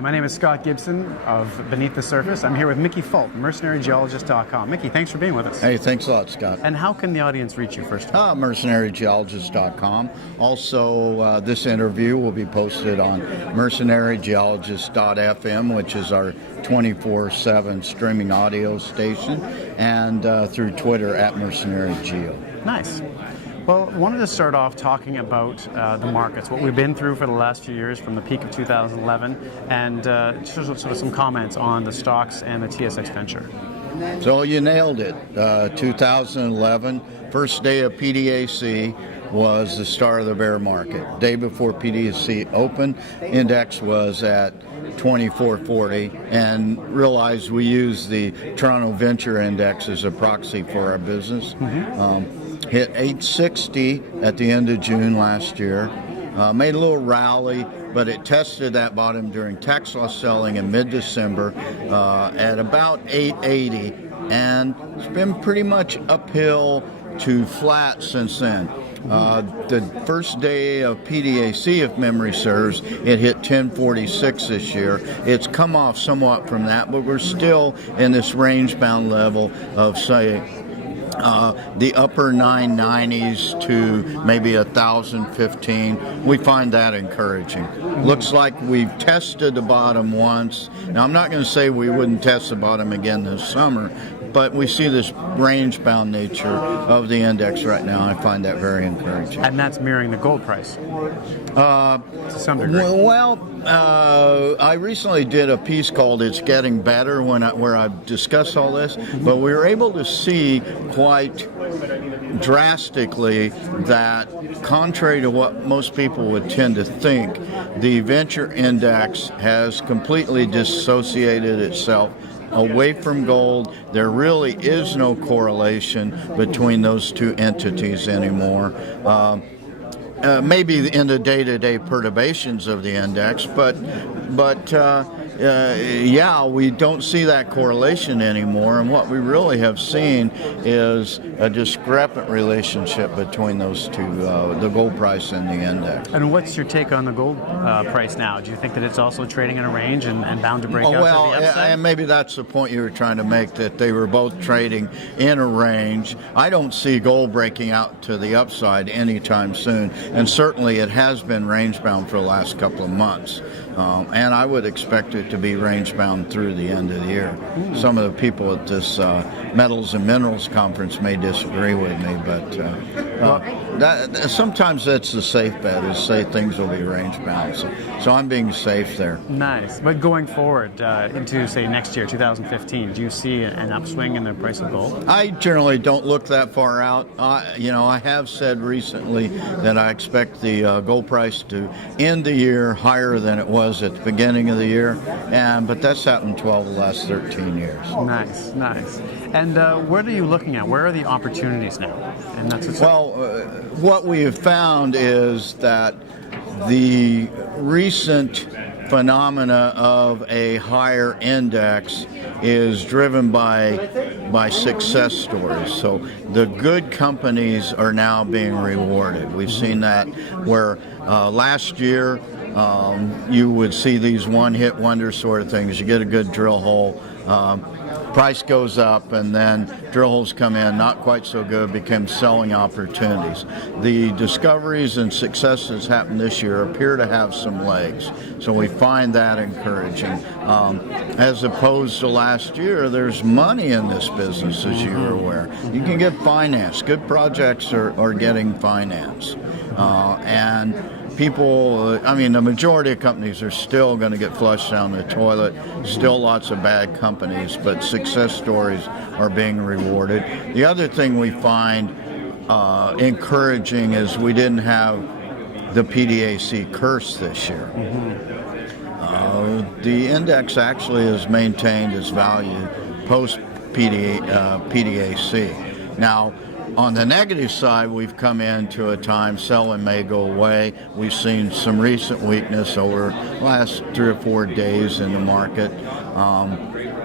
My name is Scott Gibson of Beneath the Surface. I'm here with Mickey Fulton, mercenarygeologist.com. Mickey, thanks for being with us. Hey, thanks a lot, Scott. And how can the audience reach you first of all? Mercenarygeologist.com. Also, this interview will be posted on mercenarygeologist.fm, which is our 24/7 streaming audio station, and through Twitter at mercenarygeo. Nice. Well, I wanted to start off talking about the markets, what we've been through for the last few years from the peak of 2011, and sort of some comments on the stocks and the TSX Venture. So you nailed it. 2011, first day of PDAC was the start of the bear market. Day before PDAC opened, index was at 2440, and realize we use the Toronto Venture Index as a proxy for our business. Hit 860 at the end of June last year. Made a little rally, but it tested that bottom during tax loss selling in mid-December at about 880, and it's been pretty much uphill to flat since then. The first day of PDAC, if memory serves, it hit 1046 this year. It's come off somewhat from that, but we're still in this range-bound level of, say, the upper 990s to maybe 1,015. We find that encouraging. Looks like we've tested the bottom once. Now, I'm not going to say we wouldn't test the bottom again this summer, but we see this range-bound nature of the index right now. I find that very encouraging. And that's mirroring the gold price to some degree. Well, I recently did a piece called "It's Getting Better" where I discussed all this, but we were able to see quite drastically that, contrary to what most people would tend to think, the venture index has completely dissociated itself away from gold. There really is no correlation between those two entities anymore. Maybe in the day-to-day perturbations of the index, but yeah, we don't see that correlation anymore, and what we really have seen is a discrepant relationship between those two, the gold price and the index. And what's your take on the gold price now? Do you think that it's also trading in a range and bound to break out to the upside? And maybe that's the point you were trying to make, that they were both trading in a range. I don't see gold breaking out to the upside anytime soon, and certainly it has been range-bound for the last couple of months. And I would expect it to be range-bound through the end of the year. Some of the people at this Metals and Minerals Conference may disagree with me, but sometimes that's the safe bet, is say things will be range-bound. So I'm being safe there. Nice. But going forward into, say, next year, 2015, do you see an upswing in the price of gold? I generally don't look that far out. I have said recently that I expect the gold price to end the year higher than it was at the beginning of the year, but that's happened 12 of the last 13 years. Nice. And what are you looking at? Where are the opportunities now? And that's what we have found is that the recent phenomena of a higher index is driven by success stories. So the good companies are now being rewarded. We've seen that where last year you would see these one-hit wonder sort of things. You get a good drill hole, price goes up, and then drill holes come in, not quite so good, become selling opportunities. The discoveries and successes happened this year appear to have some legs, so we find that encouraging. As opposed to last year, there's money in this business, as you're aware. You can get finance. Good projects are getting finance. And people, the majority of companies are still going to get flushed down the toilet. Still lots of bad companies, but success stories are being rewarded. The other thing we find encouraging is we didn't have the PDAC curse this year. The index actually has maintained its value post-PDAC. Now, on the negative side, we've come into a time selling may go away. We've seen some recent weakness over the last 3 or 4 days in the market.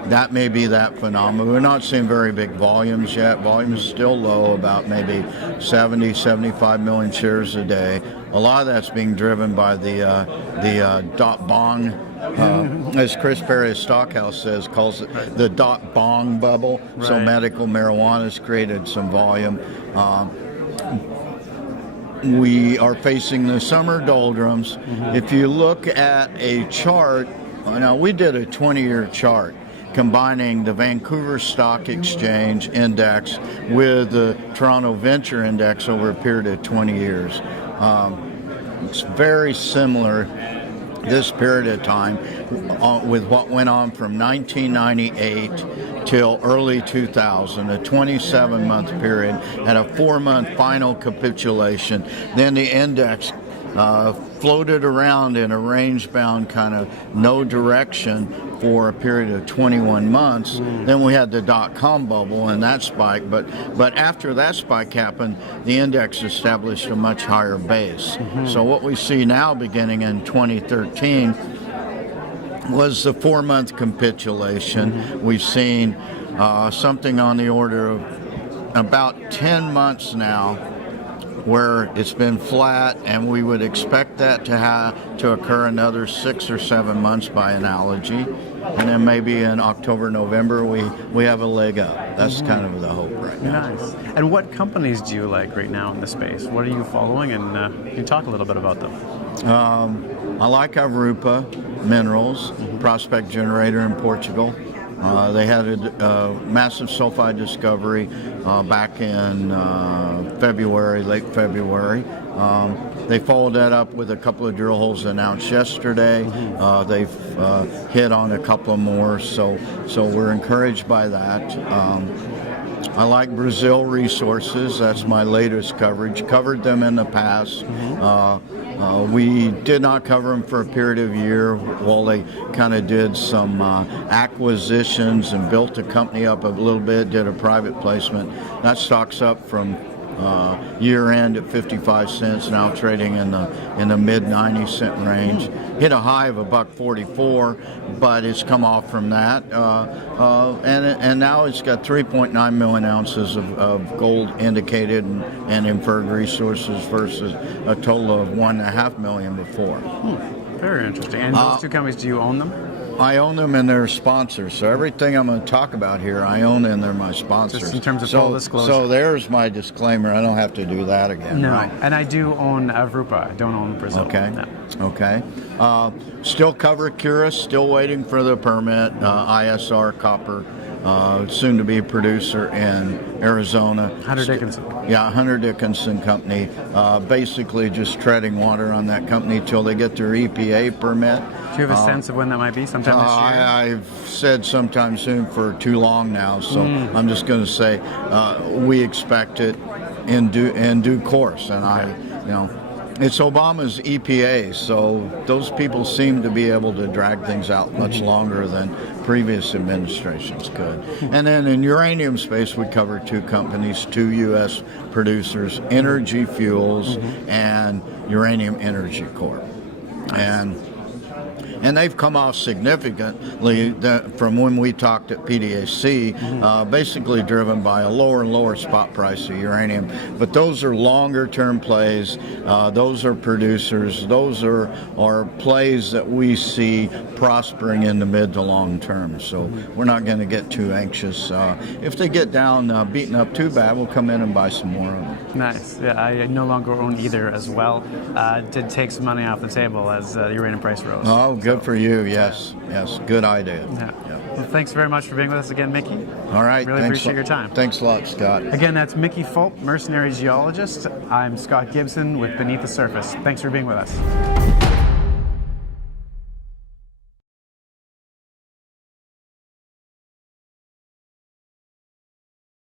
That may be that phenomenon. We're not seeing very big volumes yet. Volume is still low, about maybe 70, 75 million shares a day. A lot of that's being driven by the dot bond As Chris Perry of Stockhouse says, calls it the dot bong bubble. So Right. medical marijuana has created some volume. We are facing the summer doldrums. If you look at a chart, now we did a 20-year chart combining the Vancouver Stock Exchange Index with the Toronto Venture Index over a period of 20 years. It's very similar this period of time with what went on from 1998 till early 2000, a 27-month period, and a 4-month final capitulation. Then the index floated around in a range-bound kind of no direction for a period of 21 months. Then we had the dot-com bubble and that spike, but after that spike happened, the index established a much higher base. So what we see now beginning in 2013 was the 4-month capitulation. We've seen something on the order of about 10 months now where it's been flat, and we would expect that to occur another 6 or 7 months by analogy, and then maybe in October, November we have a leg up. That's kind of the hope right now. Nice. And what companies do you like right now in the space? What are you following? And can you talk a little bit about them? I like Avrupa Minerals, prospect generator in Portugal. They had a massive sulfide discovery back in February, late February. They followed that up with a couple of drill holes announced yesterday. They've hit on a couple more, so we're encouraged by that. I like Brazil Resources. That's my latest coverage. Covered them in the past. We did not cover them for a period of a year while they kind of did some acquisitions and built the company up a little bit, did a private placement. That stock's up from year end at 55 cents, now trading in the mid 90-cent range. Hit a high of $1.44, but it's come off from that, and now it's got 3.9 million ounces of gold indicated and inferred resources versus a total of 1.5 million before. Very interesting. And those two companies, do you own them? I own them and they're sponsors. So everything I'm going to talk about here, I own and they're my sponsors. Just in terms of full disclosure. So there's my disclaimer. I don't have to do that again. No. Right? And I do own Avrupa. I don't own Brazil. Okay. No. Okay. Still cover Curis, still waiting for the permit. ISR copper, soon to be a producer in Arizona. Hunter Dickinson. Yeah, Hunter Dickinson Company. Basically just treading water on that company till they get their EPA permit. Do you have a sense of when that might be? Sometime this year? I've said sometime soon for too long now, so I'm just going to say we expect it in due course. And it's Obama's EPA, so those people seem to be able to drag things out much longer than previous administrations could. And then in uranium space, we cover two companies, two U.S. producers, Energy Fuels and Uranium Energy Corp. And they've come off significantly from when we talked at PDAC, basically driven by a lower and lower spot price of uranium. But those are longer-term plays. Those are producers. Those are plays that we see prospering in the mid to long term. So we're not going to get too anxious. If they get down, beaten up too bad, we'll come in and buy some more of them. Nice. Yeah, I no longer own either as well. Did take some money off the table as the uranium price rose. Oh, good for you. Yes. Good idea. Yeah. Well, thanks very much for being with us again, Mickey. All right. Really appreciate your time. Thanks a lot, Scott. Again, that's Mickey Fulp, Mercenary Geologist. I'm Scott Gibson with Beneath the Surface. Thanks for being with us.